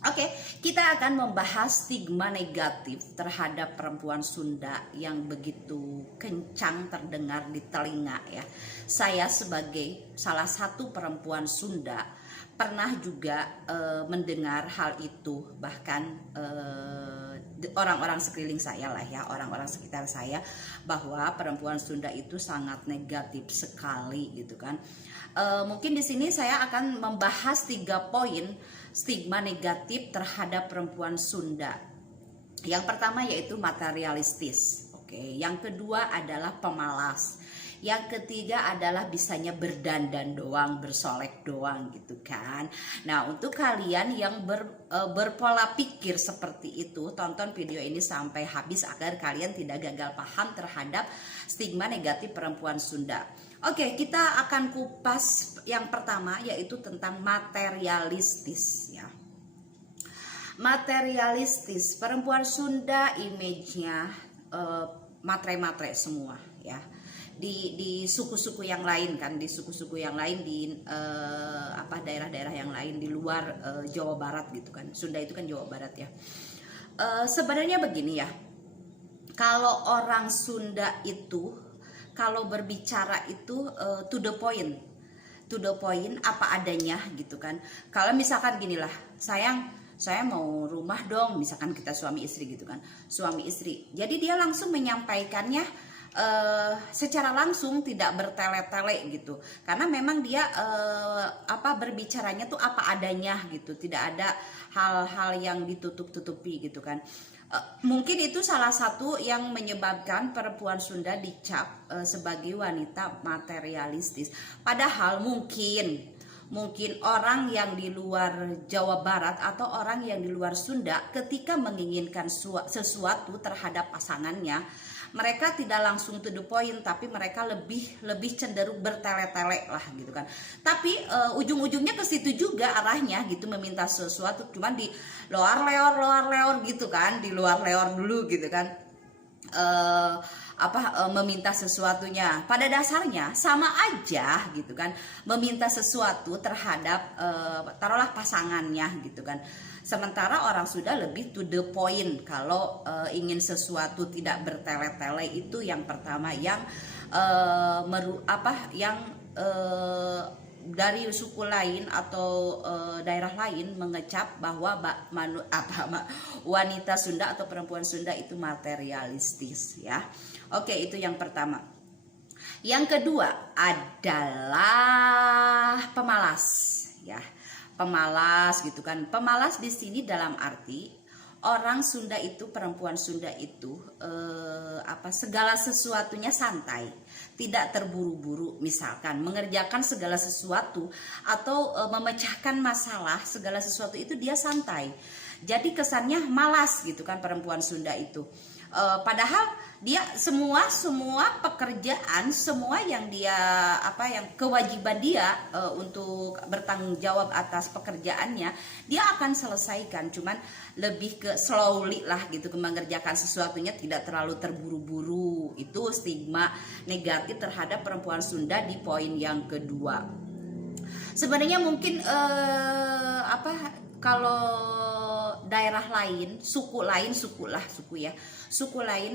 Oke, kita akan membahas stigma negatif terhadap perempuan Sunda yang begitu kencang terdengar di telinga ya. Saya sebagai salah satu perempuan Sunda pernah juga mendengar hal itu, bahkan orang-orang sekeliling saya lah ya, orang-orang sekitar saya, bahwa perempuan Sunda itu sangat negatif sekali gitu kan. Mungkin di sini saya akan membahas 3 poin stigma negatif terhadap perempuan Sunda. Yang pertama yaitu materialistis. Oke, yang kedua adalah pemalas. Yang ketiga adalah bisanya berdandan doang, bersolek doang gitu kan. Nah, untuk kalian yang berpola pikir seperti itu, tonton video ini sampai habis agar kalian tidak gagal paham terhadap stigma negatif perempuan Sunda. Oke, kita akan kupas yang pertama yaitu tentang materialistis ya. Materialistis, perempuan Sunda image-nya matre-matre semua ya. Di suku-suku yang lain kan, di suku-suku yang lain di daerah-daerah yang lain di luar Jawa Barat gitu kan. Sunda itu kan Jawa Barat ya. Sebenarnya begini ya. Kalau orang Sunda itu kalau berbicara itu to the point, apa adanya gitu kan. Kalau misalkan ginilah, sayang saya mau rumah dong, misalkan kita suami istri gitu kan, suami istri, jadi dia langsung menyampaikannya secara langsung, tidak bertele-tele gitu, karena memang dia berbicaranya tuh apa adanya gitu, tidak ada hal-hal yang ditutup-tutupi gitu kan. Mungkin itu salah satu yang menyebabkan perempuan Sunda dicap sebagai wanita materialistis. Padahal mungkin orang yang di luar Jawa Barat atau orang yang di luar Sunda ketika menginginkan sesuatu terhadap pasangannya, mereka tidak langsung to the point, tapi mereka lebih cenderung bertele-tele lah gitu kan. Tapi ujung-ujungnya ke situ juga arahnya gitu, meminta sesuatu, cuman di luar leor gitu kan, di luar leor dulu gitu kan. Meminta sesuatunya pada dasarnya sama aja gitu kan, meminta sesuatu terhadap taruhlah pasangannya gitu kan. Sementara orang sudah lebih to the point kalau ingin sesuatu tidak bertele-tele. Itu yang pertama yang dari suku lain atau daerah lain mengecap bahwa wanita Sunda atau perempuan Sunda itu materialistis ya. Oke, itu yang pertama. Yang kedua adalah pemalas ya. Pemalas gitu kan. Pemalas di sini dalam arti orang Sunda itu, perempuan Sunda itu segala sesuatunya santai, tidak terburu-buru, misalkan mengerjakan segala sesuatu atau memecahkan masalah segala sesuatu itu dia santai. Jadi kesannya malas gitu kan perempuan Sunda itu. Padahal dia semua pekerjaan, semua yang dia yang kewajiban dia untuk bertanggung jawab atas pekerjaannya, dia akan selesaikan, cuman lebih ke slowly lah gitu, mengerjakan sesuatunya tidak terlalu terburu-buru. Itu stigma negatif terhadap perempuan Sunda di poin yang kedua. Sebenarnya mungkin kalau daerah lain, suku lain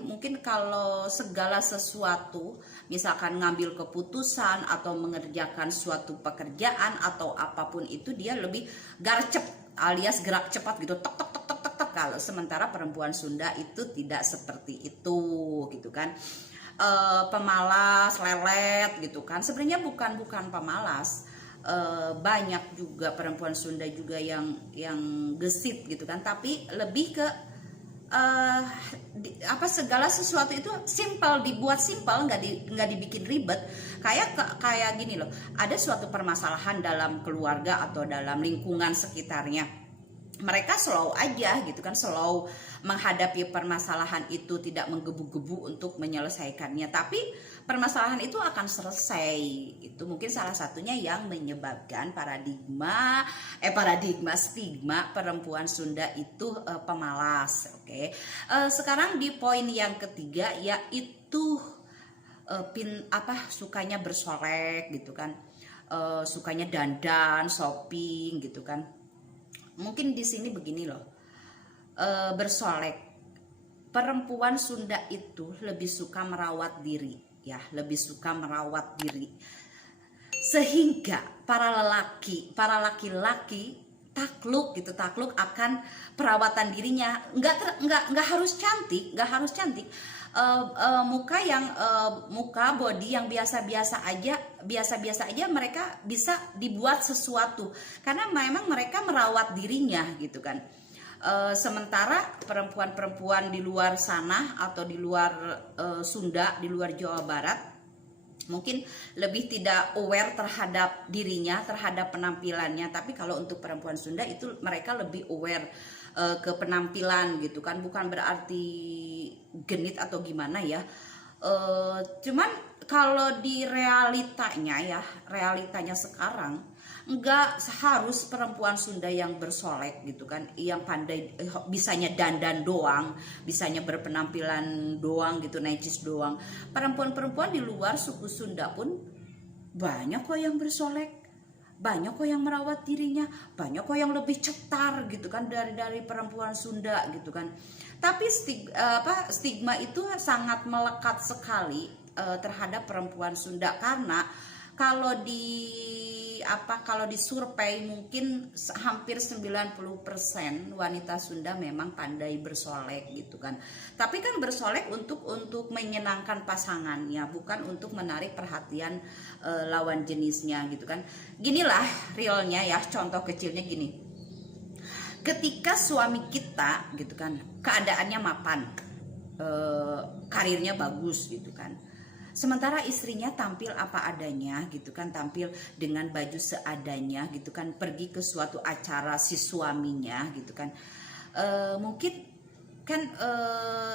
mungkin kalau segala sesuatu, misalkan ngambil keputusan atau mengerjakan suatu pekerjaan atau apapun itu, dia lebih garcep alias gerak cepat gitu, tok tok tok tok tok tok. Kalau sementara perempuan Sunda itu tidak seperti itu gitu kan. Pemalas, lelet gitu kan. Sebenarnya bukan pemalas. Banyak juga perempuan Sunda juga yang gesit gitu kan, tapi lebih ke segala sesuatu itu simple, dibuat simple, nggak dibikin ribet. Kayak gini loh, ada suatu permasalahan dalam keluarga atau dalam lingkungan sekitarnya, mereka slow aja gitu kan, slow menghadapi permasalahan itu, tidak menggebu-gebu untuk menyelesaikannya, tapi permasalahan itu akan selesai. Itu mungkin salah satunya yang menyebabkan stigma perempuan Sunda itu pemalas. Oke. Sekarang di poin yang ketiga yaitu sukanya bersolek gitu kan, sukanya dandan, shopping gitu kan. Mungkin di sini begini loh, bersolek. Perempuan Sunda itu lebih suka merawat diri, ya, lebih suka merawat diri. Sehingga para laki-laki takluk gitu, takluk akan perawatan dirinya. Nggak harus cantik, nggak harus cantik. Muka body yang biasa-biasa aja mereka bisa dibuat sesuatu karena memang mereka merawat dirinya gitu kan. Sementara perempuan-perempuan di luar sana atau di luar Sunda, di luar Jawa Barat mungkin lebih tidak aware terhadap dirinya, terhadap penampilannya. Tapi kalau untuk perempuan Sunda itu mereka lebih aware ke penampilan gitu kan, bukan berarti genit atau gimana ya. Cuman kalau di realitanya sekarang nggak harus perempuan Sunda yang bersolek gitu kan, yang pandai bisanya dandan doang, bisanya berpenampilan doang gitu, necis doang. Perempuan-perempuan di luar suku Sunda pun banyak kok yang bersolek, banyak kok yang merawat dirinya, banyak kok yang lebih cetar gitu kan dari perempuan Sunda gitu kan. Tapi stigma itu sangat melekat sekali terhadap perempuan Sunda, karena kalau di survei mungkin hampir 90% wanita Sunda memang pandai bersolek gitu kan. Tapi kan bersolek untuk menyenangkan pasangannya, bukan untuk menarik perhatian lawan jenisnya gitu kan. Ginilah realnya ya, contoh kecilnya gini. Ketika suami kita gitu kan keadaannya mapan, karirnya bagus gitu kan, sementara istrinya tampil apa adanya gitu kan, tampil dengan baju seadanya gitu kan, pergi ke suatu acara si suaminya gitu kan, mungkin kan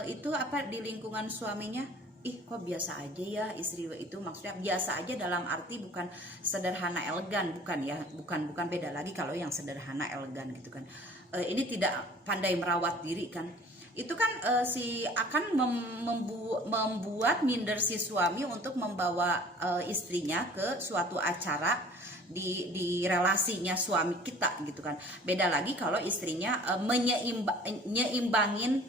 itu di lingkungan suaminya, ih kok biasa aja ya istri itu, maksudnya biasa aja dalam arti bukan sederhana elegan, bukan ya, bukan beda lagi kalau yang sederhana elegan gitu kan. Ini tidak pandai merawat diri kan, itu kan akan membuat minder si suami untuk membawa istrinya ke suatu acara di relasinya suami kita gitu kan. Beda lagi kalau istrinya menyeimbangin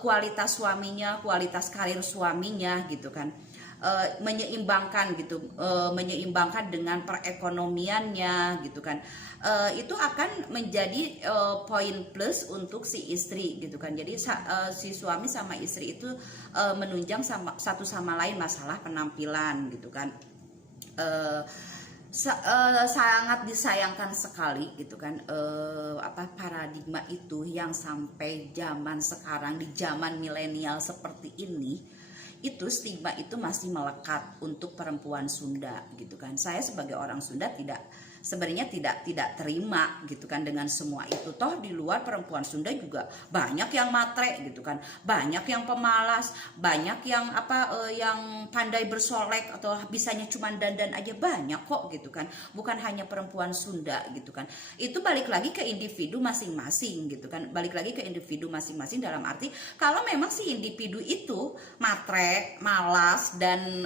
kualitas suaminya, kualitas karir suaminya gitu kan. Menyeimbangkan gitu, menyeimbangkan dengan perekonomiannya gitu kan. Itu akan menjadi poin plus untuk si istri gitu kan. Jadi si suami sama istri itu menunjang satu sama lain masalah penampilan gitu kan. Sangat disayangkan sekali gitu kan, paradigma itu yang sampai zaman sekarang, di zaman milenial seperti ini, itu stigma itu masih melekat untuk perempuan Sunda gitu kan. Saya sebagai orang Sunda sebenarnya tidak terima gitu kan dengan semua itu. Toh di luar perempuan Sunda juga banyak yang matre gitu kan, banyak yang pemalas, banyak yang yang pandai bersolek atau bisanya cuma dandan aja, banyak kok gitu kan. Bukan hanya perempuan Sunda gitu kan. Itu balik lagi ke individu masing-masing gitu kan. Balik lagi ke individu masing-masing dalam arti kalau memang si individu itu matre, malas dan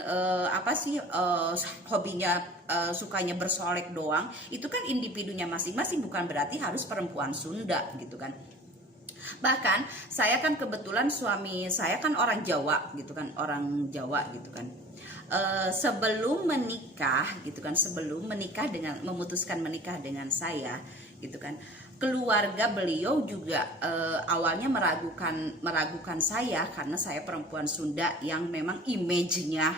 hobinya sukanya bersolek doang, itu kan individunya masing-masing, bukan berarti harus perempuan Sunda gitu kan. Bahkan saya kan kebetulan suami saya kan orang Jawa gitu kan, orang Jawa gitu kan. Sebelum menikah gitu kan, memutuskan menikah dengan saya gitu kan, keluarga beliau juga awalnya meragukan saya karena saya perempuan Sunda yang memang image-nya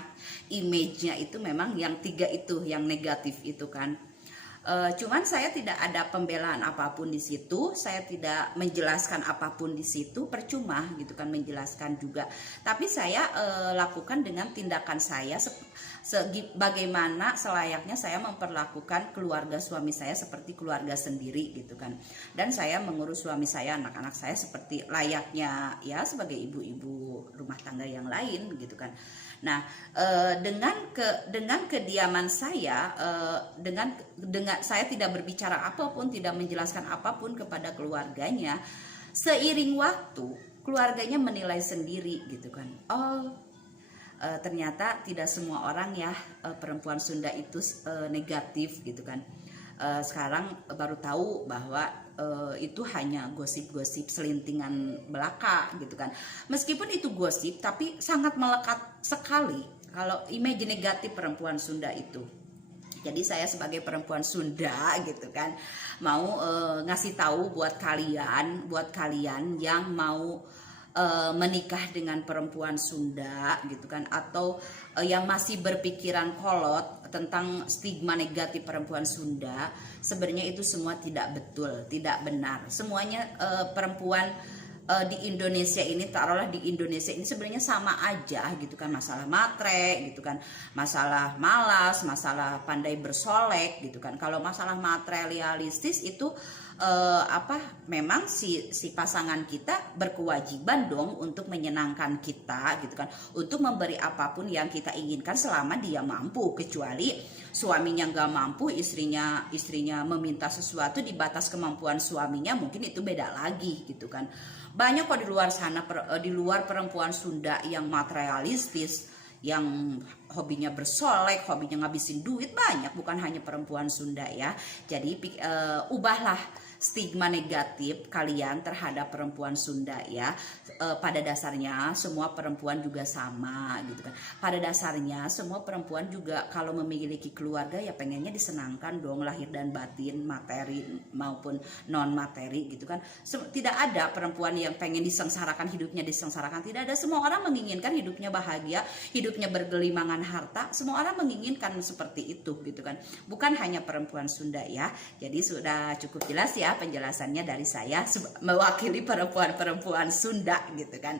itu memang yang 3 itu, yang negatif itu kan. Cuman saya tidak ada pembelaan apapun di situ, saya tidak menjelaskan apapun di situ, percuma gitu kan menjelaskan juga. Tapi saya lakukan dengan tindakan saya bagaimana selayaknya saya memperlakukan keluarga suami saya seperti keluarga sendiri gitu kan. Dan saya mengurus suami saya, anak-anak saya seperti layaknya ya sebagai ibu-ibu rumah tangga yang lain gitu kan. Nah, dengan kediaman saya, dengan saya tidak berbicara apapun, tidak menjelaskan apapun kepada keluarganya, seiring waktu keluarganya menilai sendiri gitu kan. Ternyata tidak semua orang ya perempuan Sunda itu negatif gitu kan. Sekarang baru tahu bahwa itu hanya gosip-gosip selintingan belaka gitu kan. Meskipun itu gosip tapi sangat melekat sekali kalau image negatif perempuan Sunda itu. Jadi saya sebagai perempuan Sunda gitu kan mau ngasih tahu buat kalian yang mau menikah dengan perempuan Sunda gitu kan, atau yang masih berpikiran kolot tentang stigma negatif perempuan Sunda. Sebenarnya itu semua tidak betul, tidak benar. Semuanya perempuan di Indonesia ini, taruhlah di Indonesia ini sebenarnya sama aja gitu kan, masalah matre gitu kan, masalah malas, masalah pandai bersolek gitu kan. Kalau masalah materialistis itu memang si pasangan kita berkewajiban dong untuk menyenangkan kita gitu kan, untuk memberi apapun yang kita inginkan selama dia mampu. Kecuali suaminya nggak mampu, istrinya meminta sesuatu di batas kemampuan suaminya, mungkin itu beda lagi gitu kan. Banyak kok di luar sana, di luar perempuan Sunda yang materialistis, yang hobinya bersolek, hobinya ngabisin duit, banyak, bukan hanya perempuan Sunda ya. Jadi ubahlah stigma negatif kalian terhadap perempuan Sunda ya. Pada dasarnya semua perempuan juga sama gitu kan. Pada dasarnya semua perempuan juga kalau memiliki keluarga ya pengennya disenangkan dong, lahir dan batin, materi maupun non materi gitu kan. Tidak ada perempuan yang pengen disengsarakan, hidupnya disengsarakan, tidak ada. Semua orang menginginkan hidupnya bahagia, hidupnya bergelimangan harta. Semua orang menginginkan seperti itu gitu kan. Bukan hanya perempuan Sunda ya. Jadi sudah cukup jelas ya penjelasannya dari saya mewakili perempuan-perempuan Sunda gitu kan.